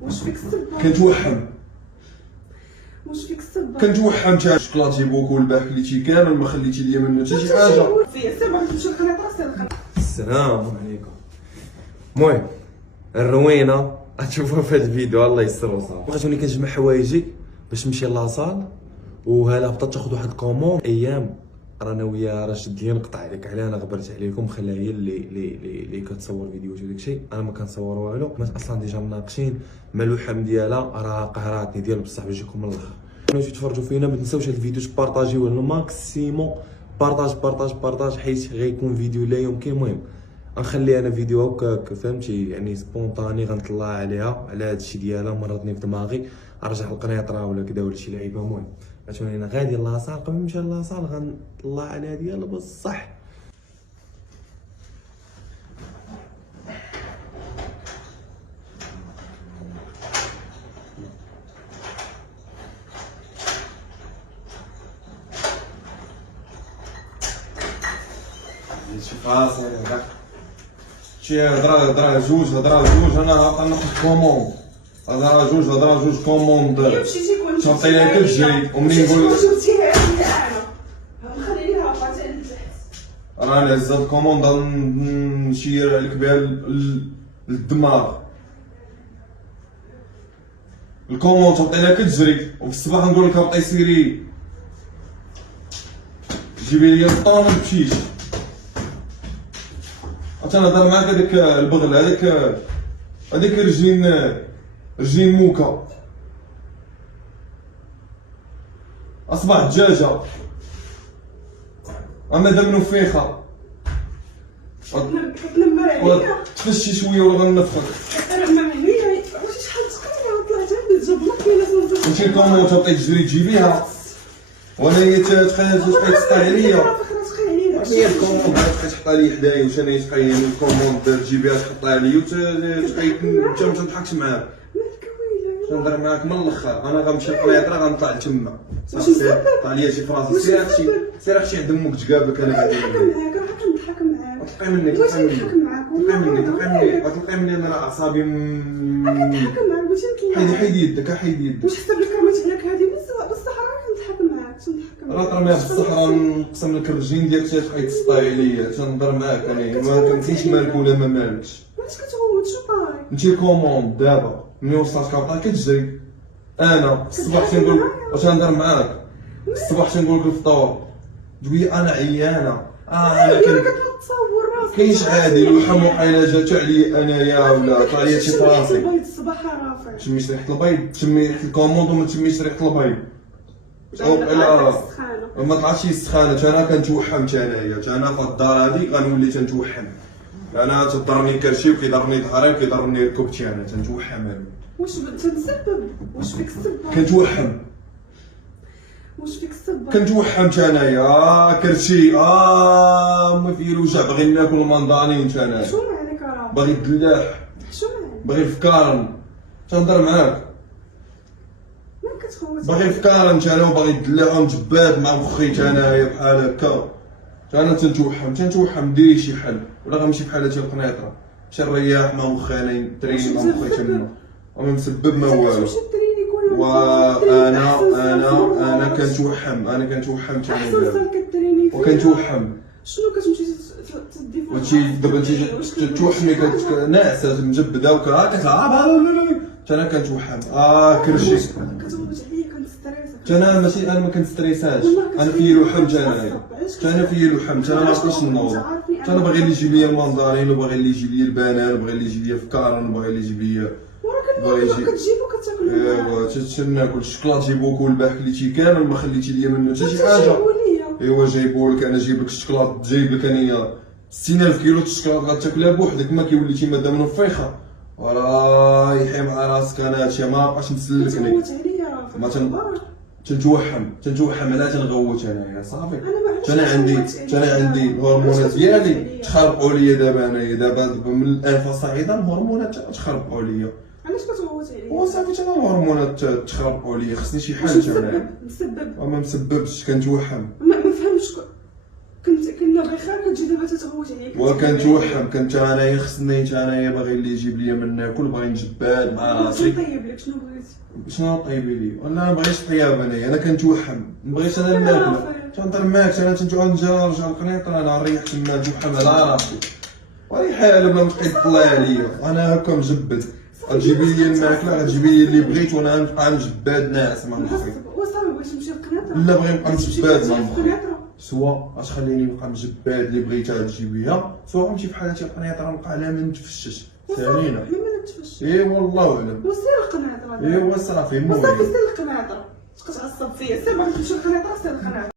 واش فيك السبه؟ كنتوحم واش فيك السبه؟ كنتوحم تا الشوكولاتي بوكو البارح كليتي كامل ما خليتي ليا منه حتى شي حاجه. سير باغي تمشي للخريطه سير. السلام عليكم. المهم الروينه غتشوفوها في هذا الفيديو الله يستر وصافي. بغيتوني كنجمع حوايجي باش نمشي لاصال، وهلا بطات تاخذ واحد الكومون ايام رانا ويا راشد ديال نقطع عليك عليها. انا غبرت عليكم خليها هي اللي كتصور فيديوهات وداك الشيء، انا ما كنصور والو. ما اصلا ديجا مناقشين مع اللحم ديالها راه قهراتني ديال بصح باش يجيكم من الاخر. كنتو تفرجوا فينا ما تنساوش هذا الفيديو تبارطاجيوه الماكسيموم. بارطاج حيت غيكون فيديو لا يمكن. المهم غنخلي انا فيديو هكاك فهمتي يعني سبونطاني غنطلع عليها على هذا الشيء ديالها مرضني في دماغي نرجع القنيطره ولا كذا ولا شي لعيبه. المهم عشان انا غادي لاصال قبل ما نمشي لاصال غنطلع عليها ديالها بصح. شي فاصل هذاك شي هضره جوج انا غناخذ كوموند هضره جوج كوموند تعطي لها كتجري ومنين نقول خليها عطاتي لتحت راني هز هاد الكوموند نشير عليك بها للدماغ. الكوموند تعطي لها كتجري وفي الصباح نقول لك هبطي سيري جيبي لي الطون ما تمشيش. تنهضر معاك هذاك البغل هذيك رجلين موكا اصبح دجاجه مادام منفيخه تنمر عليا تفشي شويه ولا غنفخك. انا ما هي واش شحال تقريبا طلعت عندي جبلك ولا انت كومون تبقي تجري تجيبيها وانا هي تبقي تسطي عليا. هي الكوموند تبقي تحطها لي حدايا واش انا تبقي الكوموند تجيبيها تحطها لي وتبقي انت ما تضحكش معاك. نهضر معاك من الاخر انا غنمشي للقنيطره غنطلع لتما صافي. طلع ليا شي فراسه سير اختي عند امك تقابلك. انا غادي نضحك معاك تلقي مني غتلقي مني انا اعصابي كنضحك معاك باش حيدي يدك واش حسب لك رمات عليك هذه بالصحراء كنضحك معاك راه ترميها في الصحراء نقسم لك الرجين ديالك تبقاي تسطاي عليا. تنهضر معاك انا ما كنتيش مالك ولا ما مالكش. علاش كتغوت شو طاري انت كوموند دابا ملي وصلت كابطا كتجري. انا في الصباح تنقول واش نهضر معاك في الصباح تنقول لك الفطور تقولي انا عيانه انا كتصور راسك كاينش عادي اللحم وقيله جات عليا انايا ولا طلع لي شي فراسي. البيض الصباح رافع تشميش ريحه البيض تشمي ريحه الكوموند وما تشميش ريحه البيض. لا ما طلعتش السخانه. انا كنتوحم انايا انا في الدار هادي غنولي تنتوحم. انا تضرني كرشي وكيضرني ظهري وكيضرني ركبتي. انا تنتوحم واش تنسبب واش فيك السبه؟ كنتوحم واش فيك السبه؟ كنتوحم انايا كرشي ما فيه الوجع باغي ناكل المندانين انايا شو عليك راه باغي الدلاح شو عليك باغي الفكارن تنهضر معاك ما كتخوت باغي الفكارن انا وباغي الدلاح ومجباد مع مخيت انايا بحال هكا. انا تنتوحم ديري شي حل ولا غنمشي بحال هادشي القنيطره نمشي نريح مع مخي انا تريني مع مخي تما وما مسبب ما والو. وانا كنتوحم تاني وكنتوحم شنو كتمشي تدي فوق وانتي دابا انتي توحمي ناعسه مجبده وكتلعب انا كنتوحم كرشي كتوجع عليا كنستريس. انا ماشي انا ما كنستريساش انا فيا لحم انا فيا لحم انا ما نقدرش نوض. انا باغي اللي يجيب لي المنظرين وباغي اللي يجيب لي البنان وباغي اللي يجيب لي فكارن وباغي اللي يجيب لي كتجيبو كتاكلو. ايوا ناكل الشوكولاتي بوكو البارح كليتي كامل ما خليتي ليا منه حتى شي حاجه. ايوا جايبولك انا جايب لك الشوكولات جايب لك انايا 60000 كيلو الشوكولات غتاكلها بوحدك ما كيوليتي ماده منفيخه وراه يحي مع راسك. انا هادشي ما بقاش مسلكني ما تنتوحم على تنغوت انايا صافي. انا عندي الهرمونات ديالي تخربقوا ليا دابا من الانفه صاعده الهرمونات تخربقوا ليا. علاش كتغوت عليا؟ وصافي انا الهرمونات تخربقوا ليا خصني شي حل. مسبب ما مسببش كنتوحم. ما فهمتش كنت كنا بخير كتجي دابا تتغوت عليك. وكنتوحم كنت انايا خصني انايا باغي اللي يجيب لي من ناكل باغي نجباد مع راسي. شنو طيب لك شنو بغيت؟ شنو طيبي لي؟ انا ما بغيتش طياب انا كنتوحم بغيت انا الماكله تنهضر معاك انا تنرجع القنيطره انا نريح تما نتوحم على راسي واي حاله بلا ما تبقى تطلع عليا انا هكا مجبد غتجيبي لي الماكله غتجيبي لي اللي بغيت وانا نبقى مجباد ناعس ما نبغي وصافي بغيت نمشي للقنيطره. لا بغي نبقى مجباد ما نبغي القنيطره سوا اش خليني نبقى مجباد اللي بغيتها تجيبيها سوا نمشي بحال هادشي القنيطره نبقى على ما نتفشش سالينا على ما نتفش. اي والله اعلم وسير القنيطره. ايوا صافي المهم وصافي سير القنيطره. تبقى تعصب فيا سير بغيت نمشي للقنيطره سير القنيطره.